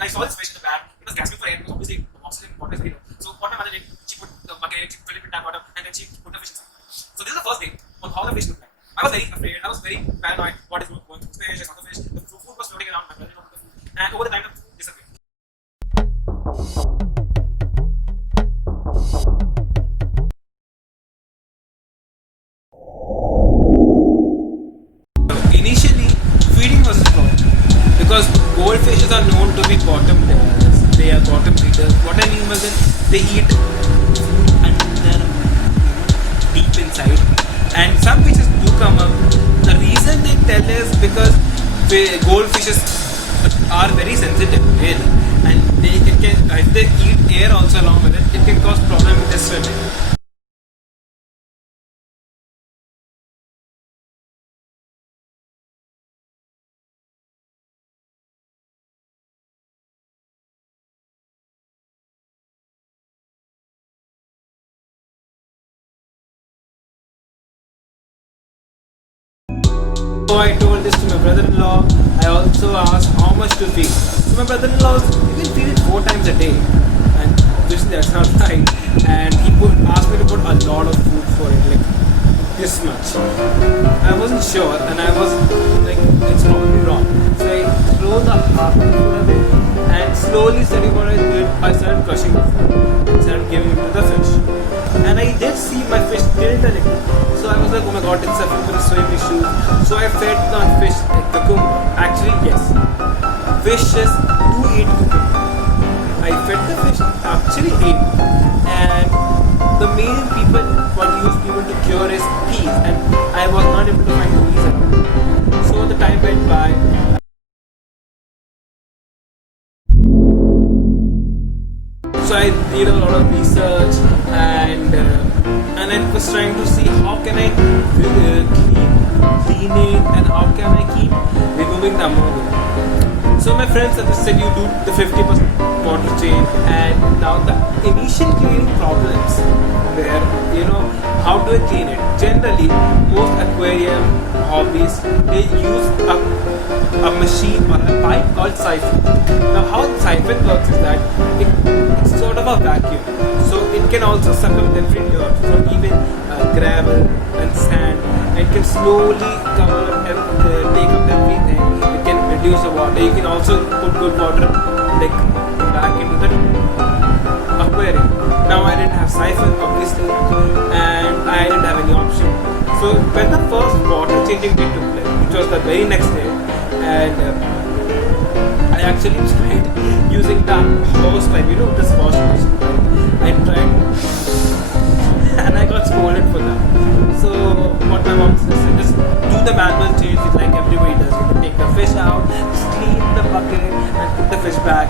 and I saw this fish in the bag. It was gasping for air because obviously oxygen water is very low. So what my mother did, she put the bucket, she filled it with tap water, and then she put the fish inside. So this is the first day on how the fish looked like. I was very afraid. I was very paranoid. What is going through the fish? It's not the fish. The food was floating around. My brother didn't know the food, and over the time the food disappeared. Initially, feeding was slow because goldfishes are known to be bottom dwellers. They are bottom feeders. What I mean was that they eat under deep inside, and some fishes do come up. The reason they tell is because goldfishes are very sensitive, really, and if they eat air also along with it, it can cause problem with their swimming. So I told this to my brother-in-law. I also asked how much to feed. So my brother-in-law was, you can feed it 4 times a day, and obviously that's not right. And he asked me to put a lot of food for it, like this much. I wasn't sure, and I was like, it's probably wrong. So I threw the half of the food away, and slowly, what I did, I started crushing the food and started giving it to the fish. And I did see my fish didn't a little. So I was like, oh my god, it's suffering from a swim issue. So I fed the fish cucumber. Actually, yes. Fishes do eat cucumber. I fed the fish, actually ate. And the main what use people to cure is peas. And I was not able to find the peas at all. So the time went by. So I did a lot of research and I was trying to see how can I keep cleaning and how can I keep removing the ammonia. So my friends said you do the 50% water change, and now the initial cleaning problems where how do I clean it? Generally, most aquarium hobbies they use a machine or a pipe called siphon. Now how siphon works is that it's sort of a vacuum, so it can also suck up every dirt from even gravel and sand. It can slowly cover and take up everything. It can reduce the water. You can also put good water like back into the aquarium. Now I didn't have siphon obviously, and I didn't have any option. So when the first water changing day took place, which was the very next day, and I actually tried using the hose pipe, this washing machine pipe. I tried and I got scolded for that. So what my mom said, just do the manual change like everybody does. You can take the fish out, just clean the bucket and put the fish back.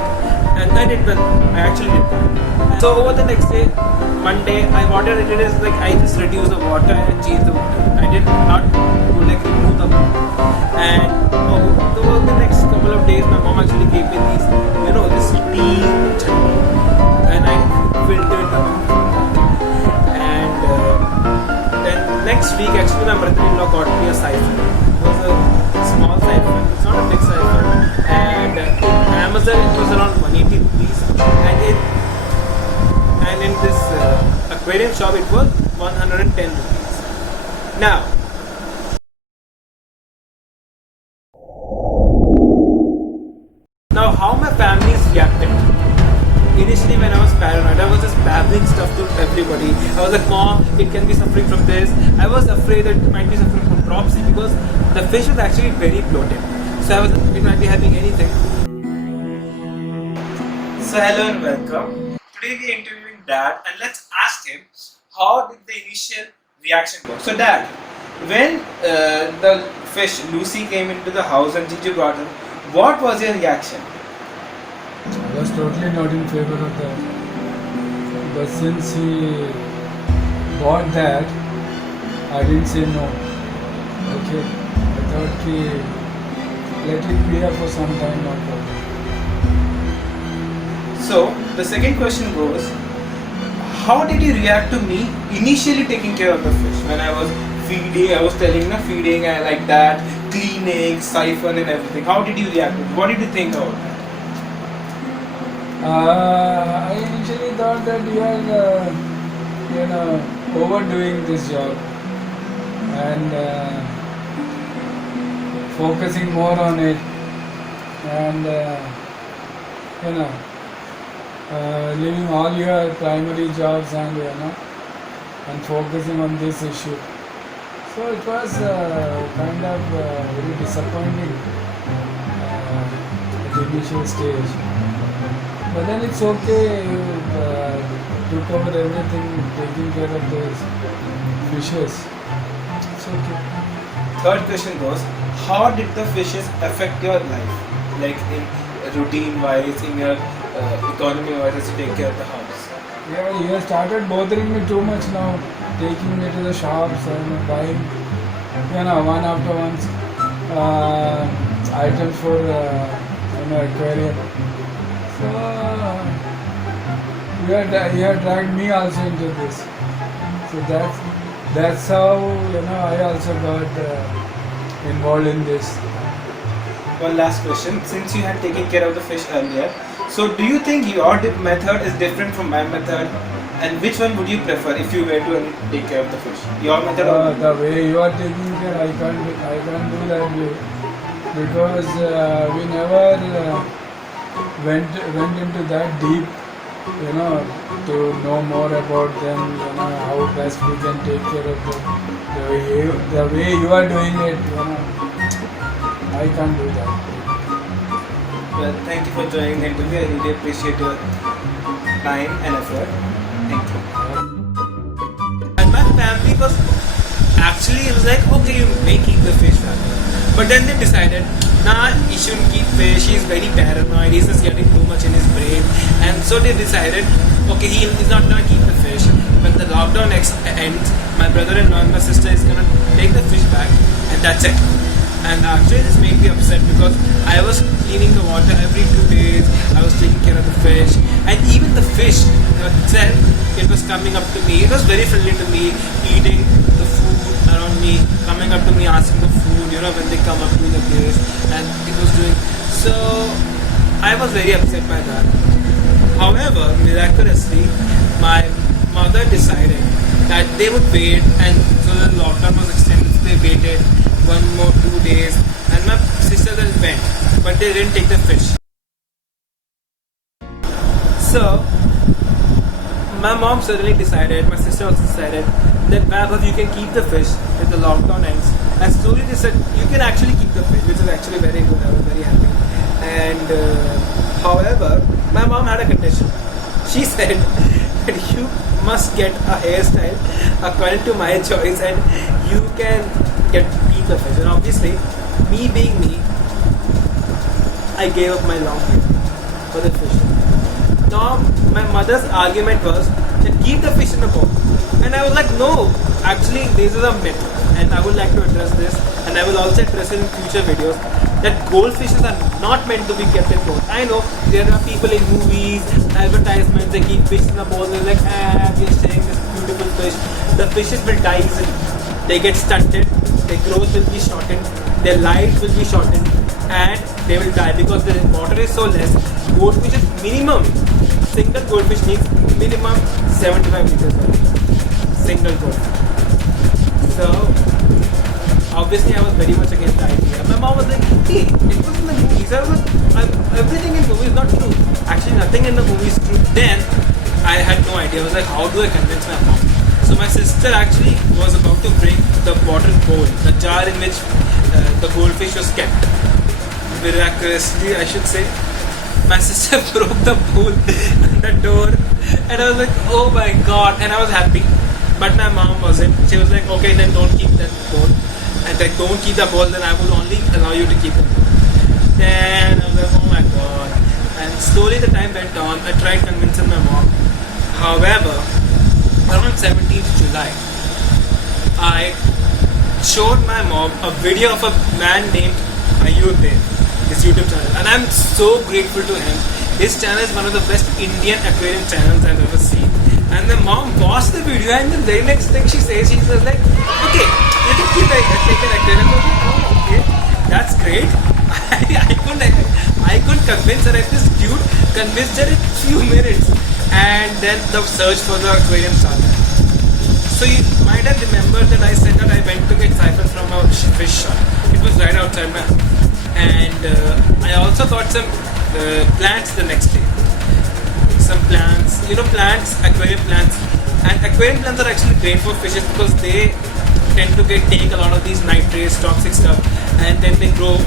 And I did that. I actually did that. So over the next day, Monday, what I did is like I just reduced the water and changed the water. I did not like remove the water. And over the next couple of days, my mom actually gave me these, this tea chutney, and I filtered them. And then next week, actually, my brother-in-law got me a siphon. It was a small siphon. It's not a big siphon. And in Amazon, it was around 180 rupees. And in this aquarium shop, it was 110 rupees. Now, how my family is reacted. Initially, when I was paranoid, I was just babbling stuff to everybody. I was like, Mom, it can be suffering from this. I was afraid that it might be suffering from dropsy because the fish was actually very bloated. So I was like, it might be having anything. So hello and welcome. Today we are interviewing Dad, and let's ask him how did the initial reaction go. So Dad, when the fish Lucy came into the house and Gigi brought her, what was your reaction? I was totally not in favor of that. But since he bought that, I didn't say no. Okay. I thought let it be here for some time, not problem. So the second question goes, how did you react to me initially taking care of the fish? When I was feeding, I was telling feeding, I like that, cleaning, siphon and everything. How did you react? What did you think about that? I initially thought that you are, overdoing this job and focusing more on it, and you know, leaving all your primary jobs and focusing on this issue. So it was kind of very disappointing at the initial stage. But then it's okay, you took over everything, taking care of those fishes. It's okay. Third question goes, how did the fishes affect your life? Like in routine wise, in your economy wise, as you take care of the house? Yeah, you have started bothering me too much now, taking me to the shops and buying, one after one items for, aquarium. So, you have dragged me also into this. So that's how, I also got involved in this. One last question. Since you had taken care of the fish earlier, so do you think your method is different from my method? And which one would you prefer if you were to take care of the fish? Your method or The way you are taking care, I can't do that way, because we never went into that deep, to know more about them, how best we can take care of them. The way you are doing it, I can't do that. Well, thank you for joining the interview. I really appreciate your time and effort. Thank you. And my family was actually, it was like, okay, you may keep the fish family. But then they decided, nah, he shouldn't keep fish, he's very paranoid, he's just getting too much in his brain. And so they decided, okay, he's not gonna keep the fish. When the lockdown ends, my brother-in-law and my sister is gonna take the fish back, and that's it. And actually this made me upset because I was cleaning the water every 2 days, I was taking care of the fish, and even the fish itself, it was coming up to me, it was very friendly to me, eating the food around me, coming up to me asking the food, when they come up to the place, and it was doing, so I was very upset by that. However, miraculously, my mother decided that they would wait, and so the lockdown was extended, so they waited 1 more 2 days, and my sister then went, but they didn't take the fish. So my mom suddenly decided, my sister also decided that Vaibhav, you can keep the fish if the lockdown ends. And slowly they said you can actually keep the fish, which is actually very good. I was very happy. And however, my mom had a condition. She said that you must get a hairstyle according to my choice, and you can keep the fish. And obviously, me being me, I gave up my long hair for the fish. Now, my mother's argument was that keep the fish in a bowl. And I was like, no, actually, this is a myth. And I would like to address this, and I will also address it in future videos, that goldfishes are not meant to be kept in bowls. I know there are people in movies, advertisements, they keep fish in a bowl, they're like, we're saying this beautiful fish. The fishes will die easily. They get stunted, their growth will be shortened, their lives will be shortened, and they will die because the water is so less. Goldfish is minimum, single goldfish needs minimum 75 liters of water. Single goldfish. So obviously I was very much against the idea. My mom was like, hey, it was in the movies. I was like, everything in movies is not true. Actually nothing in the movie is true. Then I had no idea. I was like, how do I convince my mom? So my sister actually was about to bring the water bowl, the jar in which the goldfish was kept. Miraculously, I should say, my sister broke the bowl on the door, and I was like, oh my god, and I was happy. But my mom wasn't. She was like, okay, then don't keep that bowl. And like, don't keep the bowl, then I will only allow you to keep the bowl. Then I was like, oh my god. And slowly the time went on. I tried convincing my mom. However, around 17th July, I showed my mom a video of a man named Ayude, his YouTube channel. And I'm so grateful to him. His channel is one of the best Indian aquarium channels I've ever seen. And the mom watched the video, and the very next thing she says, like, okay, you can keep take an aquarium. Okay, that's great. I couldn't convince her, and this dude convinced her in few minutes, and then the search for the aquarium started. So you might have remembered that I said that I went to get siphons from a fish shop. It was right outside my house, and I also got some plants the next day. Some plants, plants, aquarium plants, and aquarium plants are actually great for fishes because they tend to take a lot of these nitrates, toxic stuff, and then they grow.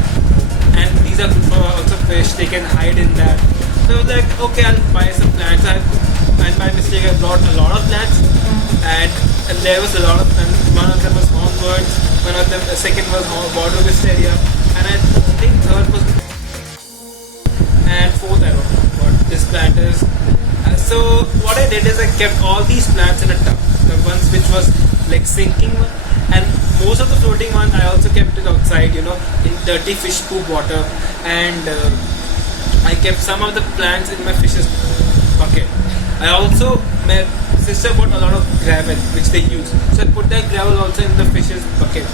And these are good for also fish. They can hide in that. So I was like, okay, I'll buy some plants. And by mistake, I bought a lot of plants, and there was a lot of plants. One of them was hornworms. One of them, the second was border wisteria, and I think third was, and fourth I don't know what this plant is. So what I did is I kept all these plants in a tub. The ones which was like sinking, and most of the floating ones I also kept it outside, in dirty fish poop water. And I kept some of the plants in my fish's bucket. I also, my sister bought a lot of gravel which they use, so I put that gravel also in the fish's bucket.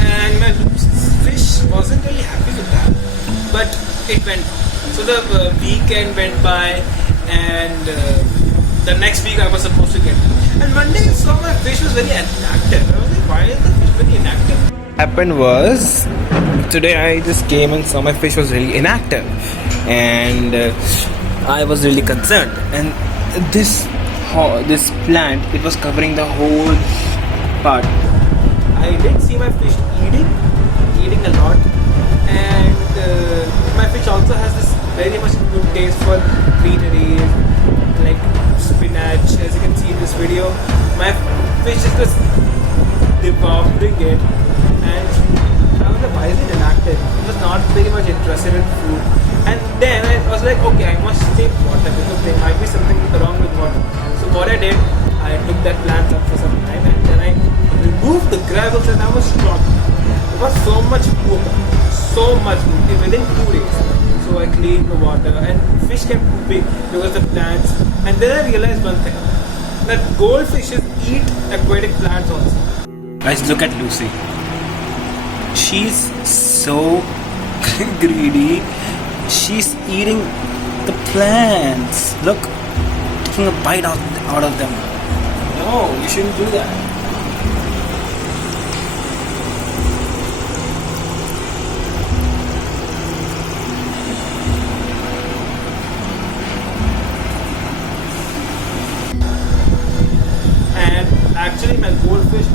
And my fish wasn't really happy with that, but it went. So the weekend went by, and the next week I was supposed to get it. And one day I saw my fish was very inactive. I was like, why is the fish very inactive? What happened was, today I just came and saw my fish was really inactive, and I was really concerned. And this plant, it was covering the whole part. I did see my fish eating a lot, and my fish also has this very much good taste for greenery, like spinach. As you can see in this video, my fish is just devouring it, and I was like, why is it inactive? It was not very much interested in food. And then I was like, okay, I must take water because there might be something wrong with water. So what I did, I took that plant up for some time, and then I removed the gravels, and I was shocked. There was so much poop within 2 days. So I cleaned the water, and fish kept pooping because the plants. And then I realized one thing, that goldfishes eat aquatic plants also. Guys, look at Lucy. She's so greedy. She's eating the plants. Look, taking a bite out of them. No, you shouldn't do that. Actually, my goldfish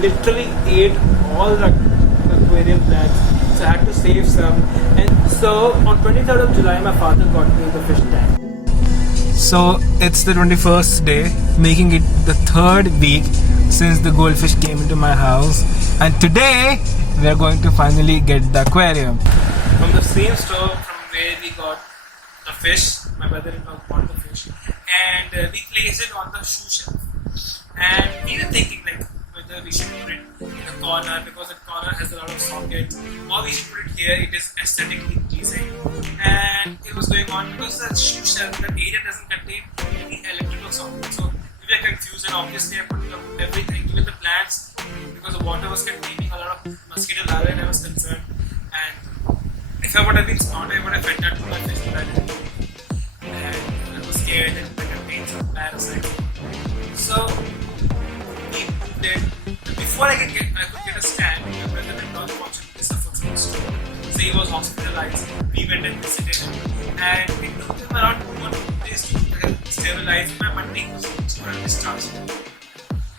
literally ate all the aquarium plants, so I had to save some. And so on 23rd of July, my father got me the fish tank. So it's the 21st day, making it the 3rd week since the goldfish came into my house, and today we are going to finally get the aquarium from the same store from where we got the fish. My brother-in-law bought the fish, and we placed it on the shoe shelf. And we were thinking like whether we should put it in the corner because the corner has a lot of sockets, or we should put it here, it is aesthetically pleasing. And it was going on because the shoe shelf, the area doesn't contain any electrical sockets. So we were confused, and obviously I put everything, even the plants, because the water was containing a lot of mosquito larvae, and I was concerned. And if I would have been smart, I would have fed that to my fish, but I didn't. And I was scared that it would contain some parasites. So we did. Before I could get a stand, my brother-in-law unfortunately suffered from a stroke. So he was hospitalized. We went and visited him, and it took him around 2 or 2 days to stabilize. My Monday was discharged.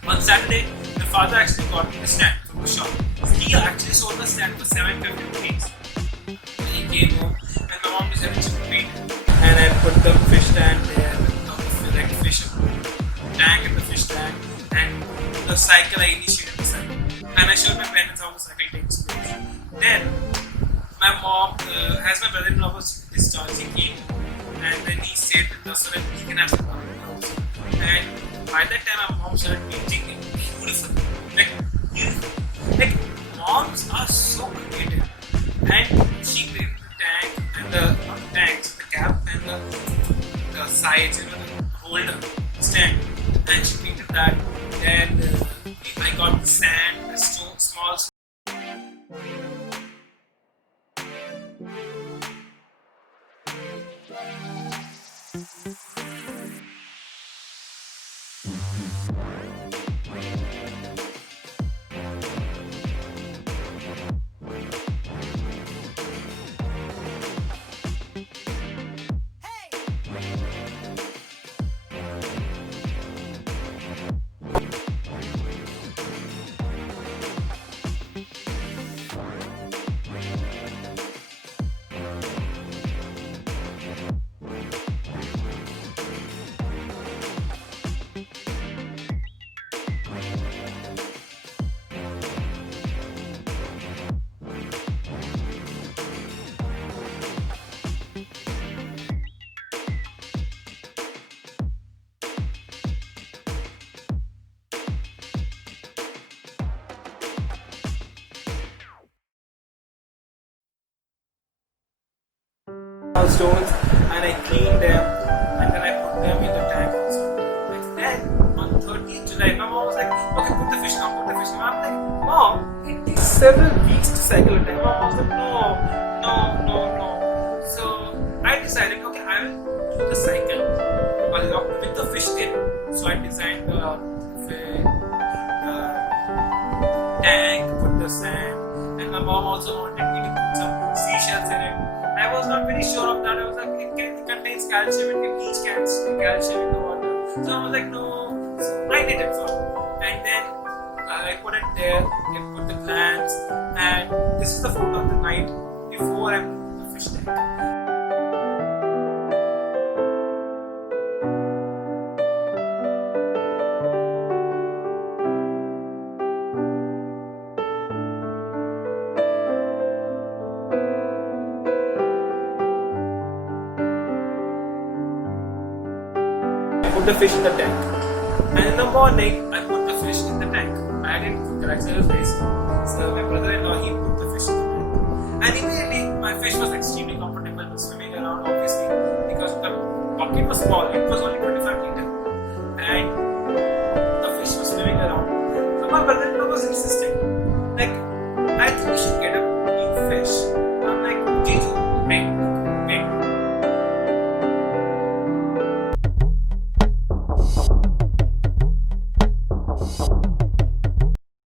On Saturday, the father actually got me the stand from the shop. He actually sold the stand for 750 rupees. And he came home, and my mom was having chicken meat, and I put the fish stand there, like fish tank in the fish tank, and the cycle I initiated the cycle, and I showed my parents how the cycle takes place. Then my mom, as my brother-in-law was discharged, he came, and then he stayed with us so that he can have some fun in the house. And by that time, my mom started painting it beautiful, like beautiful. Like moms are so creative, and she painted the tank and not the tanks, the cap and the sides, the holder stand, and she painted that. Then I got the sand, the small stones and I cleaned them and then I put them in the tank also. And then on 30th July, my mom was like, okay, put the fish now, put the fish now. I'm like, Mom, it takes several weeks to cycle a tank. My mom was like, no. So I decided, okay, I will do the cycle along with the fish in. So I designed the tank, put the sand, and my mom also wanted me to put some seashells in it. I was not very sure of that. I was like, it contains calcium, it can teach calcium in the water. So I was like, no. So I did it for her. And then I put it there, I put the plants, and this is the photo of the night before I put the fish tank. Put the fish in the tank, and in the morning I put the fish in the tank. I didn't cook it, actually it was very small. So my brother-in-law, he put the fish in the tank, and immediately my fish was extremely comfortable swimming around, obviously because the bucket was small. It was